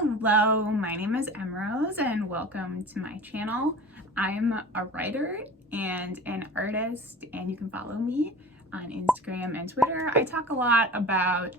Hello, my name is Emrose and welcome to my channel. I'm a writer and an artist, and you can follow me on Instagram and Twitter. I talk a lot about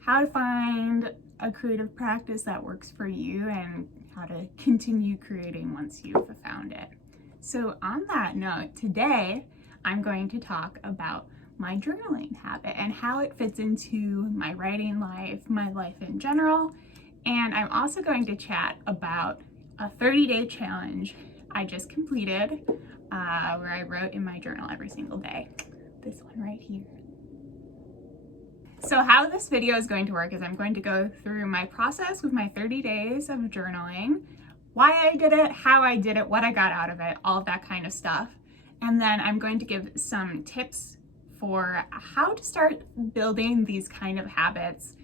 how to find a creative practice that works for you and how to continue creating once you've found it. So on that note, today I'm going to talk about my journaling habit and how it fits into my writing life, my life in general. And I'm also going to chat about a 30-day challenge I just completed where I wrote in my journal every single day. This one right here. So how this video is going to work is I'm going to go through my process with my 30 days of journaling, why I did it, how I did it, what I got out of it, all of that kind of stuff. And then I'm going to give some tips for how to start building these kind of habits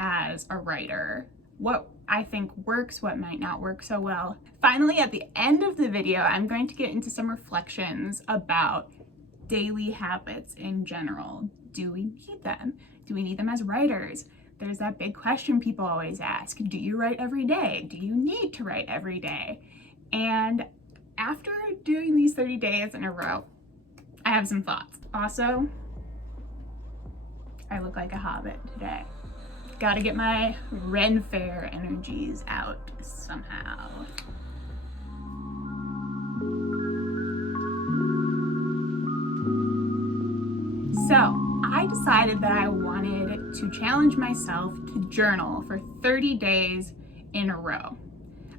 as a writer. What I think works, what might not work so well. Finally, at the end of the video, I'm going to get into some reflections about daily habits in general. Do we need them? Do we need them as writers? There's that big question people always ask. Do you write every day? Do you need to write every day? And after doing these 30 days in a row, I have some thoughts. Also, I look like a hobbit today. Gotta get my Ren Fair energies out somehow. So I decided that I wanted to challenge myself to journal for 30 days in a row.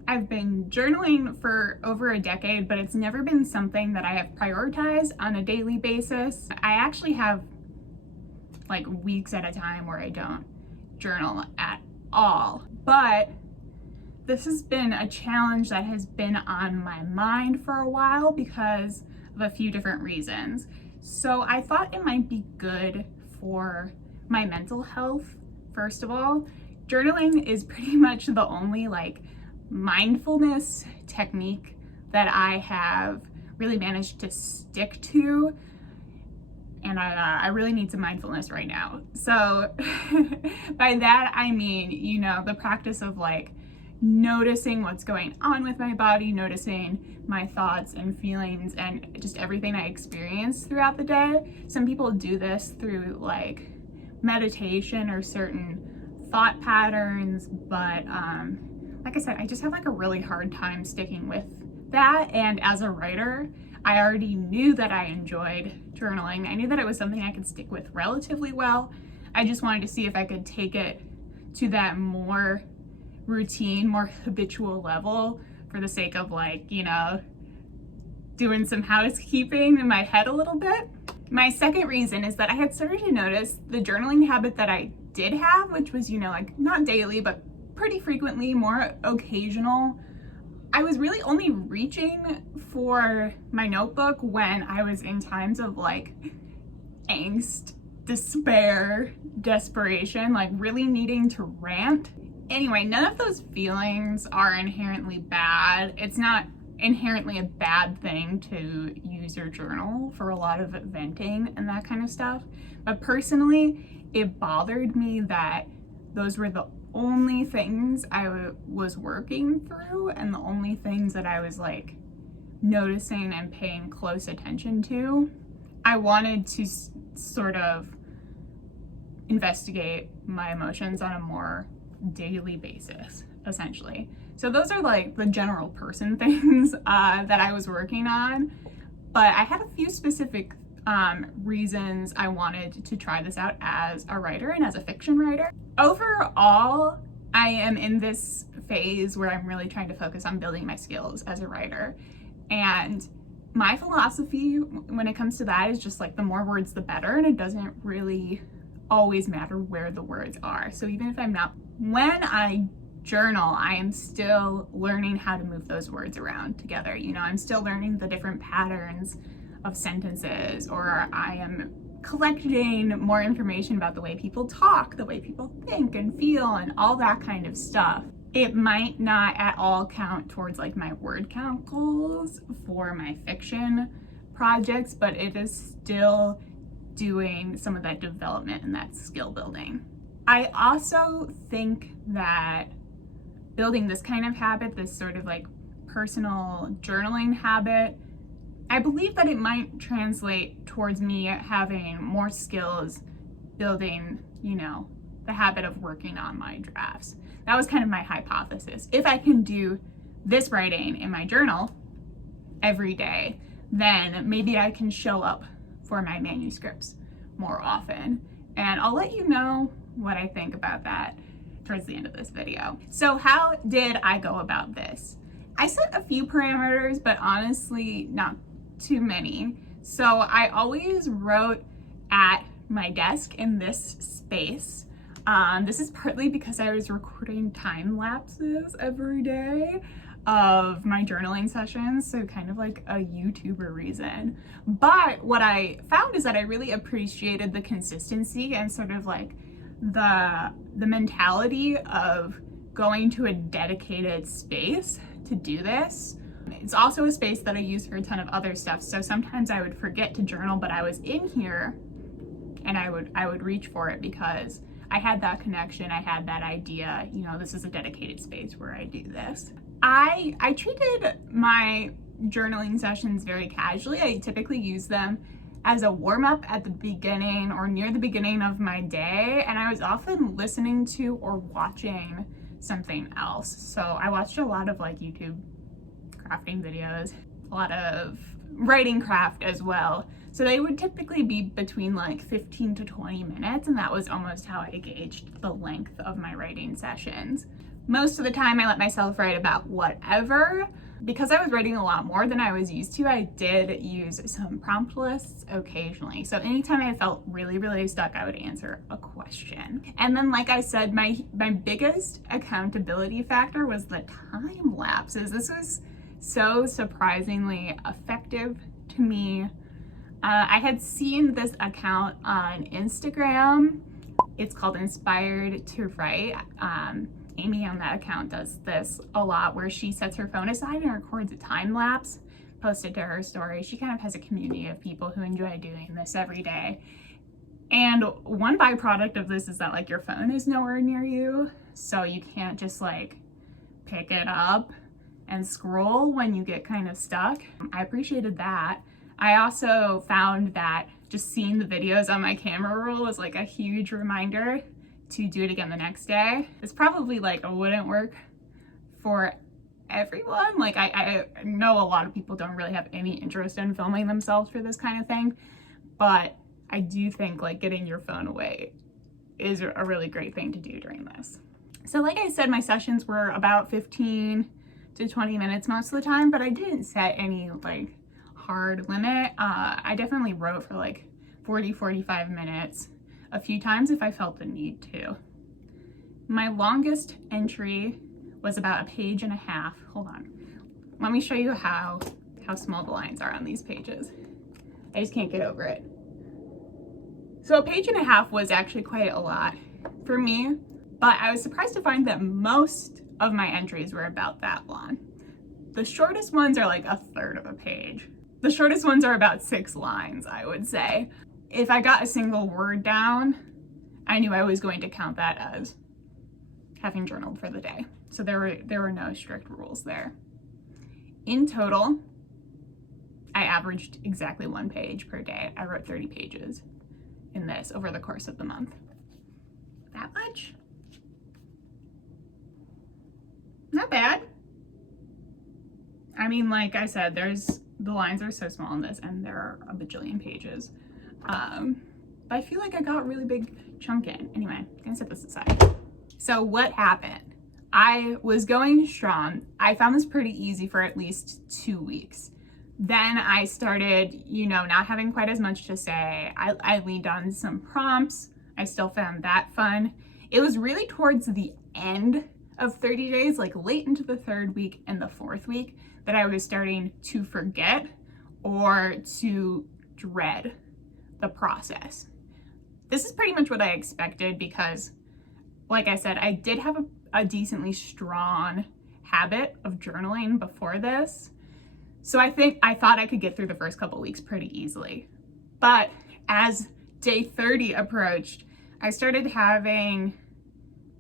I've been journaling for over a decade, but it's never been something that I have prioritized on a daily basis. I actually have like weeks at a time where I don't journal at all, but this has been a challenge that has been on my mind for a while because of a few different reasons. So I thought it might be good for my mental health. First of all, journaling is pretty much the only mindfulness technique that I have really managed to stick to. And I really need some mindfulness right now. So by that, I mean, the practice of noticing what's going on with my body, noticing my thoughts and feelings and just everything I experience throughout the day. Some people do this through meditation or certain thought patterns, but like I said, I just have a really hard time sticking with that. And as a writer, I already knew that I enjoyed journaling. I knew that it was something I could stick with relatively well. I just wanted to see if I could take it to that more routine, more habitual level for the sake of doing some housekeeping in my head a little bit. My second reason is that I had started to notice the journaling habit that I did have, which was, not daily, but pretty frequently, more occasional. I was really only reaching for my notebook when I was in times of angst, despair, desperation, really needing to rant. Anyway, none of those feelings are inherently bad. It's not inherently a bad thing to use your journal for a lot of venting and that kind of stuff. But personally, it bothered me that those were the only things I was working through and the only things that I was noticing and paying close attention to. I wanted to sort of investigate my emotions on a more daily basis, essentially. So those are the general person things that I was working on, but I had a few specific reasons I wanted to try this out as a writer and as a fiction writer. Overall, I am in this phase where I'm really trying to focus on building my skills as a writer. And my philosophy when it comes to that is just the more words, the better. And it doesn't really always matter where the words are. So even if when I journal, I am still learning how to move those words around together. I'm still learning the different patterns of sentences, or I am collecting more information about the way people talk, the way people think and feel, and all that kind of stuff. It might not at all count towards my word count goals for my fiction projects, but it is still doing some of that development and that skill building. I also think that building this kind of habit, this sort of like personal journaling habit, I believe that it might translate towards me having more skills building, the habit of working on my drafts. That was kind of my hypothesis. If I can do this writing in my journal every day, then maybe I can show up for my manuscripts more often. And I'll let you know what I think about that towards the end of this video. So how did I go about this? I set a few parameters, but honestly, not too many. So I always wrote at my desk in this space. This is partly because I was recording time lapses every day of my journaling sessions, so kind of like a YouTuber reason. But what I found is that I really appreciated the consistency and sort of like the mentality of going to a dedicated space to do this. It's also a space that I use for a ton of other stuff, so sometimes I would forget to journal, but I was in here and I would reach for it because I had that connection, I had that idea, this is a dedicated space where I do this. I treated my journaling sessions very casually. I typically use them as a warm-up at the beginning or near the beginning of my day, and I was often listening to or watching something else. So I watched a lot of like YouTube crafting videos, a lot of writing craft as well. So they would typically be between like 15 to 20 minutes, and that was almost how I gauged the length of my writing sessions. Most of the time I let myself write about whatever. Because I was writing a lot more than I was used to, I did use some prompt lists occasionally. So anytime I felt really, really stuck, I would answer a question. And then, like I said, my biggest accountability factor was the time lapses. This was so surprisingly effective to me. I had seen this account on Instagram. It's called Inspired to Write. Amy on that account does this a lot, where she sets her phone aside and records a time lapse, posts it to her story. She kind of has a community of people who enjoy doing this every day. And one byproduct of this is that like your phone is nowhere near you, so you can't just like pick it up and scroll when you get kind of stuck. I appreciated that. I also found that just seeing the videos on my camera roll was like a huge reminder to do it again the next day. It's probably like it wouldn't work for everyone. Like I know a lot of people don't really have any interest in filming themselves for this kind of thing, but I do think like getting your phone away is a really great thing to do during this. So like I said, my sessions were about 15 to 20 minutes most of the time, but I didn't set any like hard limit. I definitely wrote for like 40-45 minutes a few times if I felt the need to. My longest entry was about 1.5 pages. Hold on. Let me show you how small the lines are on these pages. I just can't get over it. So 1.5 pages was actually quite a lot for me, but I was surprised to find that most of my entries were about that long. The shortest ones are like 1/3 of a page. The shortest ones are about 6 lines, I would say. If I got a single word down, I knew I was going to count that as having journaled for the day. So there were no strict rules there. In total, I averaged exactly 1 page per day. I wrote 30 pages in this over the course of the month. That much? Not bad. I mean, like I said, the lines are so small in this, and there are a bajillion pages. But I feel like I got a really big chunk in. Anyway, I'm gonna set this aside. So what happened? I was going strong. I found this pretty easy for at least 2 weeks. Then I started, not having quite as much to say. I leaned on some prompts. I still found that fun. It was really towards the end of 30 days, like late into the 3rd week and the 4th week, that I was starting to forget or to dread the process. This is pretty much what I expected because, like I said, I did have a decently strong habit of journaling before this. So I thought I could get through the first couple weeks pretty easily. But as day 30 approached, I started having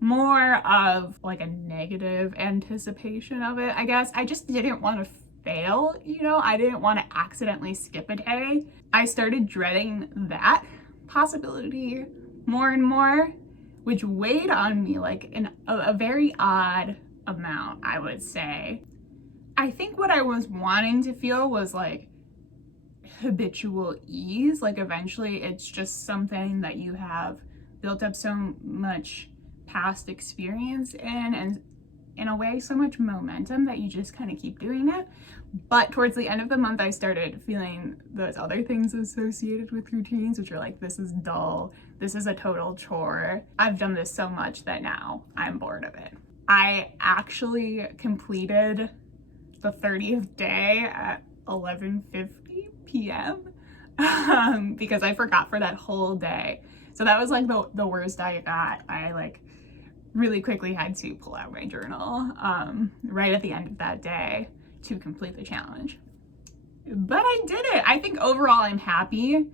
more of like a negative anticipation of it, I guess. I just didn't want to fail, you know? I didn't want to accidentally skip a day. I started dreading that possibility more and more, which weighed on me like a very odd amount, I would say. I think what I was wanting to feel was like habitual ease. Like eventually it's just something that you have built up so much past experience in, and in a way so much momentum that you just kind of keep doing it. But towards the end of the month I started feeling those other things associated with routines, which are like, this is dull, this is a total chore, I've done this so much that now I'm bored of it. I actually completed the 30th day at 11:50 p.m. Because I forgot for that whole day. So that was like the worst I got. I like really quickly had to pull out my journal right at the end of that day to complete the challenge. But I did it. I think overall I'm happy,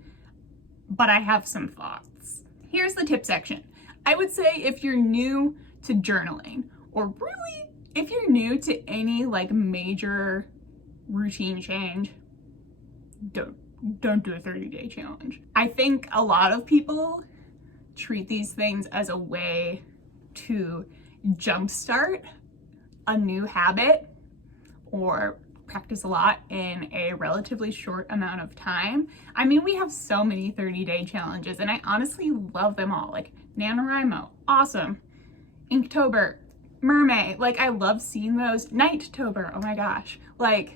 but I have some thoughts. Here's the tip section. I would say if you're new to journaling, or really if you're new to any like major routine change, don't do a 30-day challenge. I think a lot of people treat these things as a way to jumpstart a new habit or practice a lot in a relatively short amount of time. I mean, we have so many 30-day challenges and I honestly love them all. Like NaNoWriMo, awesome. Inktober, Mermaid, like I love seeing those. Nighttober, oh my gosh. Like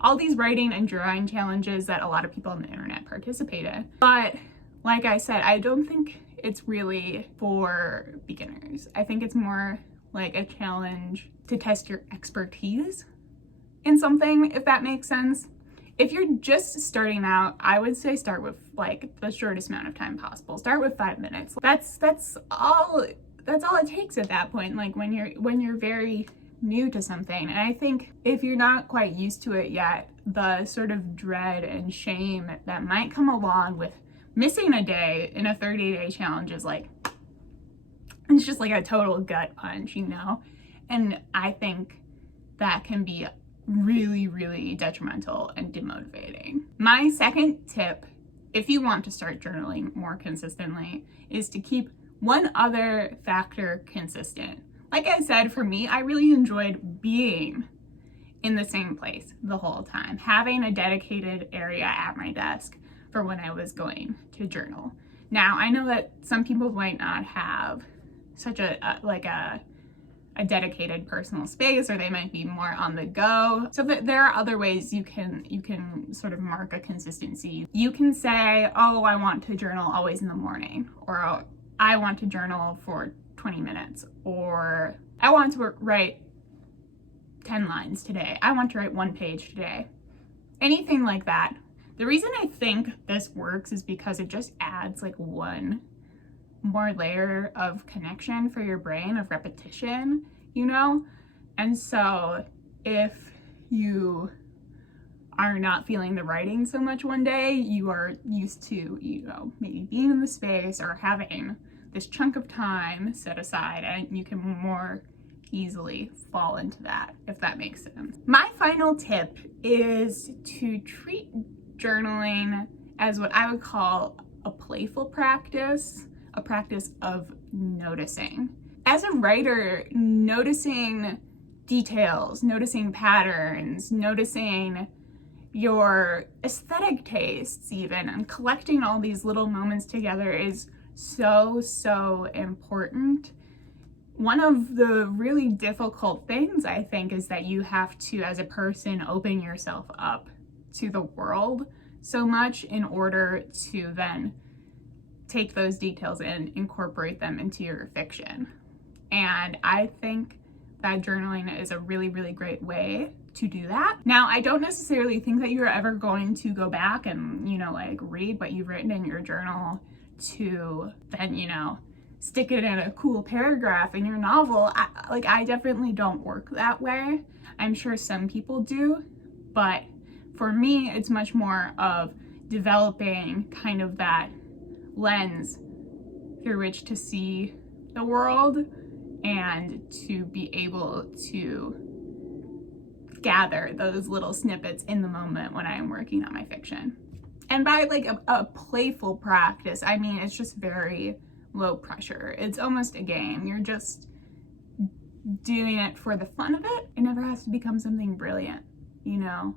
all these writing and drawing challenges that a lot of people on the internet participate in. But like I said, I don't think it's really for beginners. I think it's more like a challenge to test your expertise in something, if that makes sense. If you're just starting out, I would say start with like the shortest amount of time possible. Start with 5 minutes. That's all it takes at that point, like when you're very new to something. And I think if you're not quite used to it yet, the sort of dread and shame that might come along with missing a day in a 30-day challenge is like, it's just like a total gut punch, you know? And I think that can be really, really detrimental and demotivating. My second tip, if you want to start journaling more consistently, is to keep one other factor consistent. Like I said, for me, I really enjoyed being in the same place the whole time, having a dedicated area at my desk for when I was going to journal. Now, I know that some people might not have such a dedicated personal space, or they might be more on the go. So there are other ways you can sort of mark a consistency. You can say, oh, I want to journal always in the morning, or oh, I want to journal for 20 minutes, or I want to write 10 lines today. I want to write 1 page today. Anything like that. The reason I think this works is because it just adds like one more layer of connection for your brain, of repetition, you know? And so if you are not feeling the writing so much one day, you are used to, you know, maybe being in the space or having this chunk of time set aside, and you can more easily fall into that, if that makes sense. My final tip is to treat journaling as what I would call a playful practice, a practice of noticing. As a writer, noticing details, noticing patterns, noticing your aesthetic tastes even, and collecting all these little moments together is so important. One of the really difficult things, I think, is that you have to, as a person, open yourself up to the world so much in order to then take those details and incorporate them into your fiction. And I think that journaling is a really, really great way to do that. Now, I don't necessarily think that you're ever going to go back and, you know, like read what you've written in your journal to then, you know, stick it in a cool paragraph in your novel. I definitely don't work that way. I'm sure some people do, but for me, it's much more of developing kind of that lens through which to see the world and to be able to gather those little snippets in the moment when I'm working on my fiction. And by like a playful practice, I mean it's just very low pressure. It's almost a game. You're just doing it for the fun of it. It never has to become something brilliant, you know?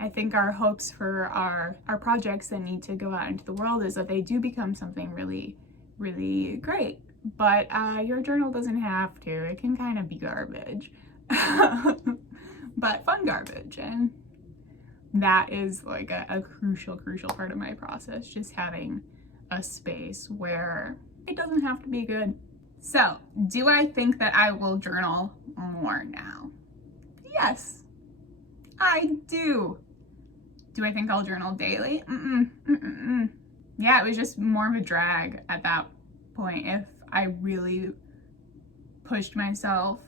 I think our hopes for our projects that need to go out into the world is that they do become something really, really great. But your journal doesn't have to. It can kind of be garbage. But fun garbage. And that is like a crucial part of my process, just having a space where it doesn't have to be good. So, do I think that I will journal more now? Yes, I do. Do I think I'll journal daily? Yeah, it was just more of a drag at that point if I really pushed myself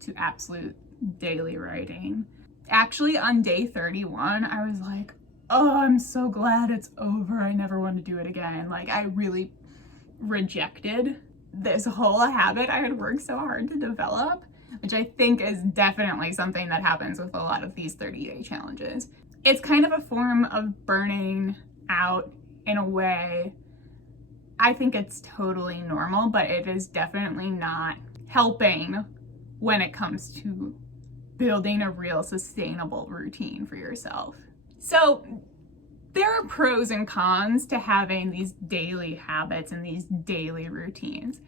to absolute daily writing. Actually, on day 31, I was like, oh, I'm so glad it's over. I never want to do it again. Like, I really rejected this whole habit I had worked so hard to develop, which I think is definitely something that happens with a lot of these 30-day challenges. It's kind of a form of burning out in a way. I think it's totally normal, but it is definitely not helping when it comes to building a real sustainable routine for yourself. So there are pros and cons to having these daily habits and these daily routines.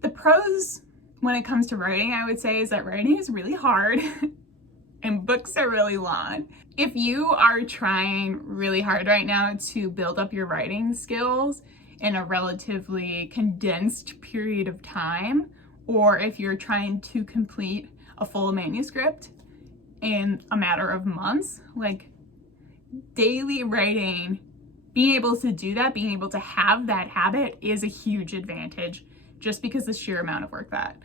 The pros when it comes to writing, I would say, is that writing is really hard and books are really long. If you are trying really hard right now to build up your writing skills in a relatively condensed period of time, or if you're trying to complete a full manuscript in a matter of months, like daily writing, being able to do that, being able to have that habit is a huge advantage just because the sheer amount of work that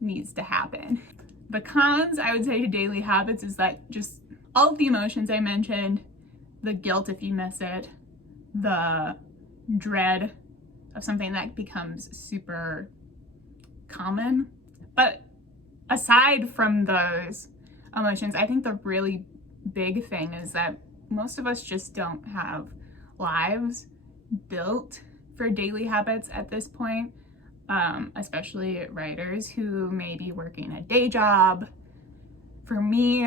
needs to happen. The cons, I would say, to daily habits is that just all of the emotions I mentioned, the guilt if you miss it, the dread of something that becomes super common. But aside from those emotions, I think the really big thing is that most of us just don't have lives built for daily habits at this point, especially writers who may be working a day job. For me,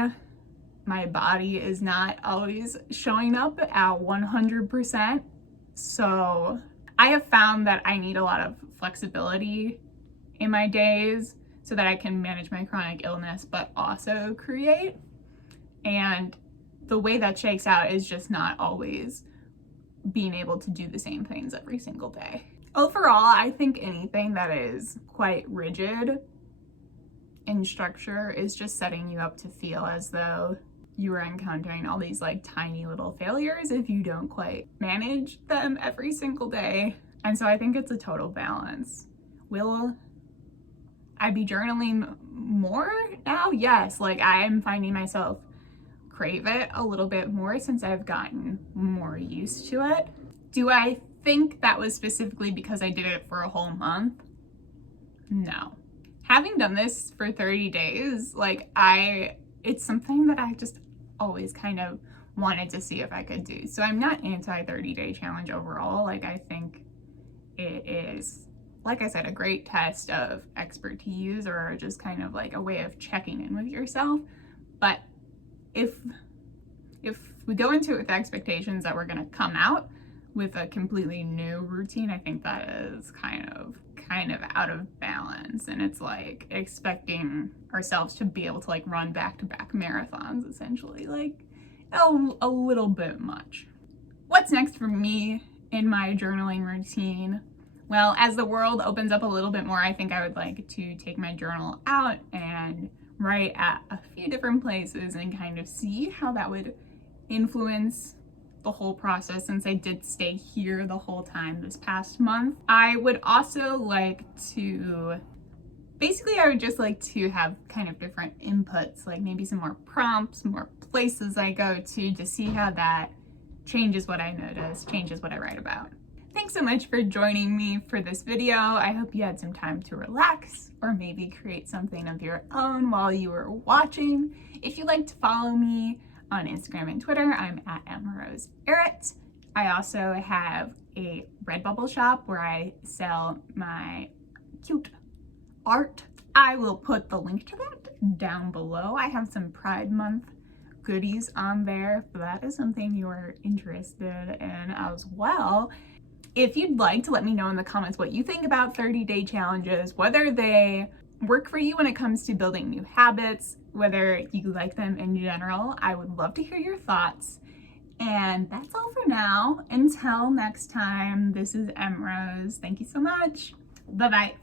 my body is not always showing up at 100%. So I have found that I need a lot of flexibility in my days so that I can manage my chronic illness, but also create. And the way that shakes out is just not always being able to do the same things every single day. Overall, I think anything that is quite rigid in structure is just setting you up to feel as though you are encountering all these like tiny little failures if you don't quite manage them every single day. And so I think it's a total balance. Will I be journaling more now? Yes, like I'm finding myself crave it a little bit more since I've gotten more used to it. Do I think that was specifically because I did it for a whole month? No. Having done this for 30 days, like it's something that I just always kind of wanted to see if I could do. So I'm not anti 30-day challenge overall. Like I think it is, like I said, a great test of expertise or just kind of like a way of checking in with yourself. But if we go into it with expectations that we're gonna come out with a completely new routine, I think that is kind of out of balance. And it's like expecting ourselves to be able to like run back-to-back marathons, essentially, like a little bit much. What's next for me in my journaling routine? Well, as the world opens up a little bit more, I think I would like to take my journal out and write at a few different places and kind of see how that would influence the whole process, since I did stay here the whole time this past month. I would also like to, basically I would just like to have kind of different inputs, like maybe some more prompts, more places I go to see how that changes what I notice, changes what I write about. Thanks so much for joining me for this video. I hope you had some time to relax or maybe create something of your own while you were watching. If you'd like to follow me on Instagram and Twitter, I'm at @EmmaRoseErrett. I also have a Redbubble shop where I sell my cute art. I will put the link to that down below. I have some Pride Month goodies on there if that is something you're interested in as well. If you'd like to let me know in the comments what you think about 30-day challenges, whether they work for you when it comes to building new habits, whether you like them in general, I would love to hear your thoughts. And that's all for now. Until next time, this is Rose. Thank you so much. Bye-bye.